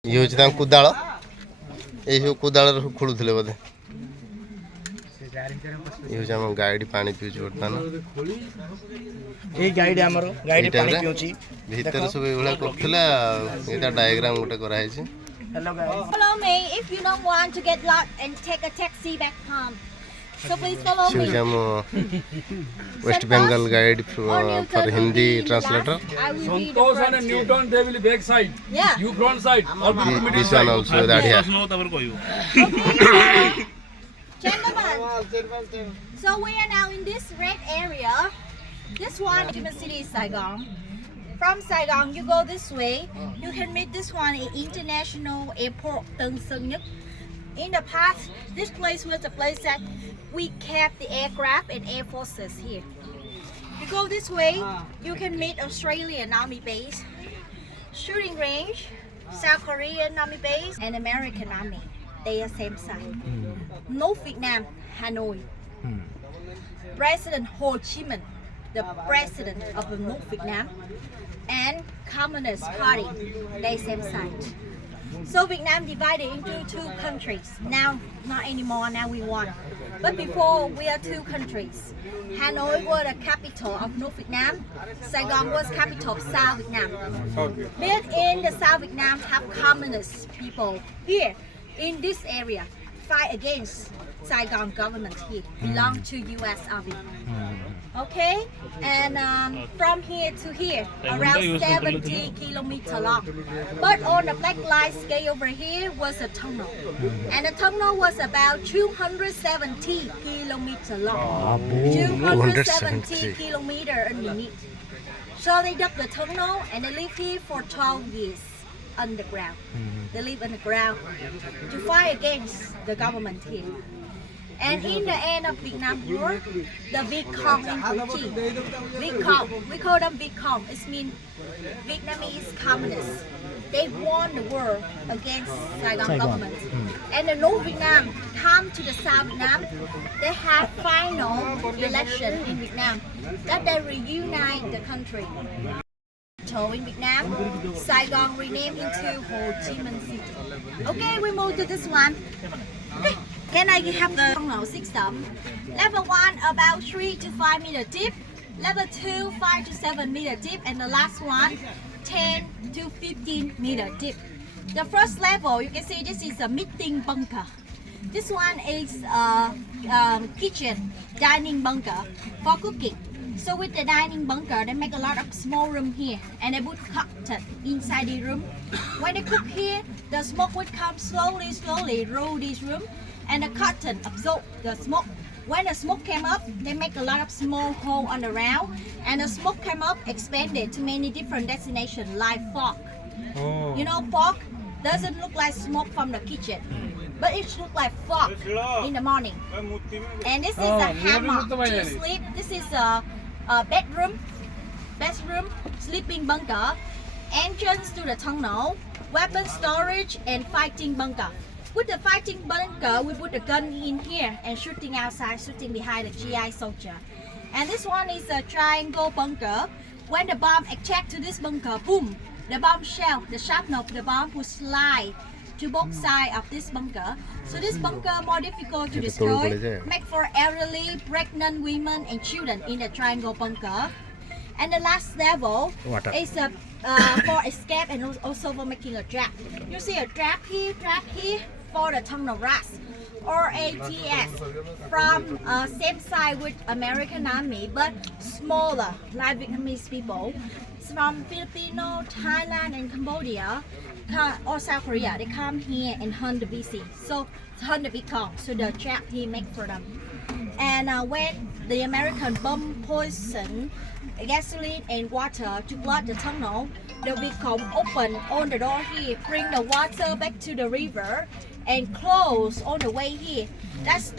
ये हूँ तां कुदाल ये कुदाल खोलुले बोधे ये हूँ आम गाइड पानी पीछे बर्तमान भीतर सब ये कर डायग्राम गोटे कराई Follow me if you don't want to get lost and take a taxi back home. So please follow me. West Bengal guide for Hindi translator. Santosh and Newton, they will back side. Yeah. You front side. This one also that here. Okay. Gentlemen, so we are now in this red area. This one is the city Saigon. From Saigon, you go this way. You can meet this one at International Airport Tân Sơn Nhất. In the past, this place was a place that we kept the aircraft and air forces here. You go this way, you can meet Australian Army base, shooting range, South Korean Army base, and American Army. They are same side. North Vietnam, Hanoi. President Ho Chi Minh, the president of the North Vietnam, and Communist Party, they same side. So Vietnam divided into two countries. Now, not anymore, now we one. But before, we are two countries. Hanoi was the capital of North Vietnam. Saigon was capital of South Vietnam. But in the South Vietnam have communist people here in this area fight against Saigon government here, belong to US Army. Okay, and from here to here, around 70 kilometers long. But on the black line scale over here was a tunnel, and the tunnel was about 270 kilometers long. 270 kilometers underneath. So they dug the tunnel and they live here for 12 years underground. They live underground to fight against the government here. And in the end of Vietnam War, the Viet Cong infantry, Viet Cong, we call them Viet Cong, it means Vietnamese communists. They won the war against Saigon government. And the North Vietnam come to the South Vietnam, they have final election in Vietnam that they reunite the country. So in Vietnam, Saigon renamed into Ho Chi Minh City. Okay, we move to this one. Okay. Can I have the tunnel system? Level 1 about 3 to 5 meter deep. Level 2 5 to 7 meter deep. And the last one 10 to 15 meter deep. The first level, you can see this is a meeting bunker. This one is a kitchen, dining bunker for cooking. So with the dining bunker, they make a lot of small room here and they put curtain inside the room. When they cook here, the smoke would come slowly roll this room and the curtain absorb the smoke. When the smoke came up, they make a lot of small hole on the round and the smoke came up expanded to many different destinations like fog. You know, fog doesn't look like smoke from the kitchen, but it looks like fog in the morning. And this is a hammock to sleep. This is a bedroom, sleeping bunker, entrance to the tunnel, weapon storage and fighting bunker. With the fighting bunker, we put the gun in here and shooting outside, shooting behind the GI soldier. And this one is a triangle bunker. When the bomb attack to this bunker, boom, the bomb shell, the shrapnel of the bomb will slide to both sides of this bunker. So this bunker more difficult to destroy, make for elderly, pregnant women and children in the triangle bunker. And the last level is for escape and also for making a trap. You see a trap here for the tunnel rats or ATS from same side with American Army but smaller like Vietnamese people. It's from Filipino, Thailand and Cambodia or South Korea. They come here and hunt the VC. So hunt the Viet Cong. So the trap he make for them. And when the American bomb poison gasoline and water to flood the tunnel, the Viet Cong open on the door here, bring the water back to the river and close on the way here. That's